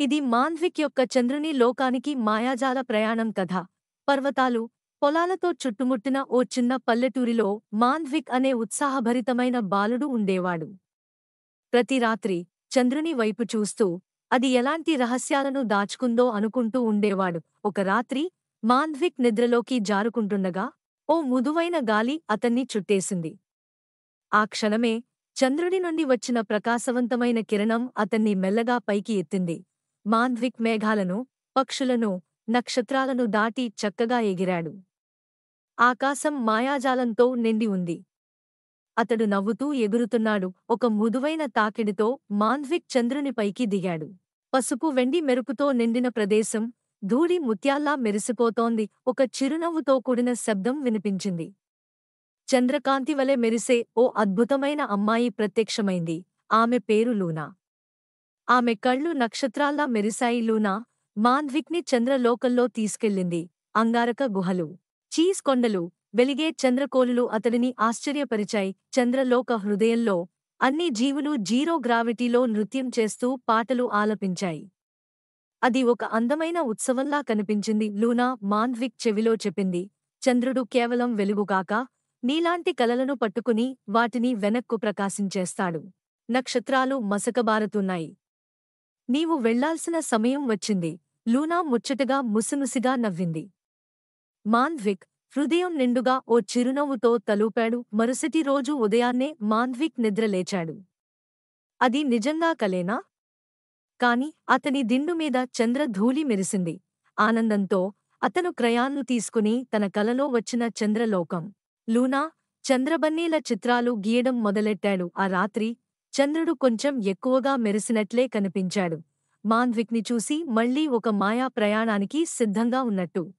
ఇది మాంద్విక్ యొక్క చంద్రుని లోకానికి మాయాజాల ప్రయాణం కథ. పర్వతాలు, పొలాలతో చుట్టుముట్టిన ఓ చిన్న పల్లెటూరిలో మాంద్విక్ అనే ఉత్సాహభరితమైన బాలుడు ఉండేవాడు. ప్రతి రాత్రి చంద్రుని వైపు చూస్తూ అది ఎలాంటి రహస్యాలను దాచుకుందో అనుకుంటూ ఉండేవాడు. ఒక రాత్రి మాంద్విక్ నిద్రలోకి జారుకుంటుండగా ఓ మృదువైన గాలి అతన్ని చుట్టేసింది. ఆ క్షణమే చంద్రుడి నుండి వచ్చిన ప్రకాశవంతమైన కిరణం అతన్ని మెల్లగా పైకి ఎత్తింది. మాంద్విక్ మేఘాలను, పక్షులను, నక్షత్రాలను దాటి చక్కగా ఎగిరాడు. ఆకాశం మాయాజాలంతో నిండి ఉంది. అతడు నవ్వుతూ ఎగురుతున్నాడు. ఒక మృదువైన తాకిడితో మాంద్విక్ చంద్రుని పైకి దిగాడు. పసుపు వెండి మెరుపుతో నిండిన ప్రదేశం ధూళి ముత్యాల్లా మెరిసిపోతోంది. ఒక చిరునవ్వుతో కూడిన శబ్దం వినిపించింది. చంద్రకాంతివలె మెరిసే ఓ అద్భుతమైన అమ్మాయి ప్రత్యక్షమైంది. ఆమె పేరు లూనా. ఆమె కళ్ళు నక్షత్రాల్లా మెరిశాయి. లూనా మాంద్విక్ని చంద్రలోకంలో తీసుకెళ్ళింది. అంగారక గుహలు, చీజ్ కొండలు, వెలిగే చంద్రకోలులు అతడిని ఆశ్చర్యపరిచాయి. చంద్రలోక హృదయంలో అన్ని జీవులు జీరో గ్రావిటీలో నృత్యం చేస్తూ పాటలు ఆలపించాయి. అది ఒక అందమైన ఉత్సవంలా కనిపించింది. లూనా మాంద్విక్ చెవిలో చెప్పింది, చంద్రుడు కేవలం వెలుగుగాక నీలాంటి కలలను పట్టుకుని వాటిని వెనక్కు ప్రకాశించేస్తాడు. నక్షత్రాలు మసకబారుతున్నాయి. నీవు వెళ్లాల్సిన సమయం వచ్చింది. లూనా ముచ్చటగా ముసిముసిగా నవ్వింది. మాంద్విక్ హృదయం నిండుగా ఓ చిరునవ్వుతో తలూపాడు. మరుసటి రోజు ఉదయాన్నే మాంద్విక్ నిద్రలేచాడు. అది నిజంగా కలేనా? కాని అతని దిండుమీద చంద్రధూళి మెరిసింది. ఆనందంతో అతను క్రయాన్లు తీసుకుని తన కలలో వచ్చిన చంద్రలోకం, లూనా, చంద్రబన్నీల చిత్రాలు గీయడం మొదలెట్టాడు. ఆ రాత్రి చంద్రుడు కొంచెం ఎక్కువగా మెరిసినట్లే కనిపించాడు. మాంద్విక్ని చూసి మళ్లీ ఒక మాయా ప్రయాణానికి సిద్ధంగా ఉన్నట్టు.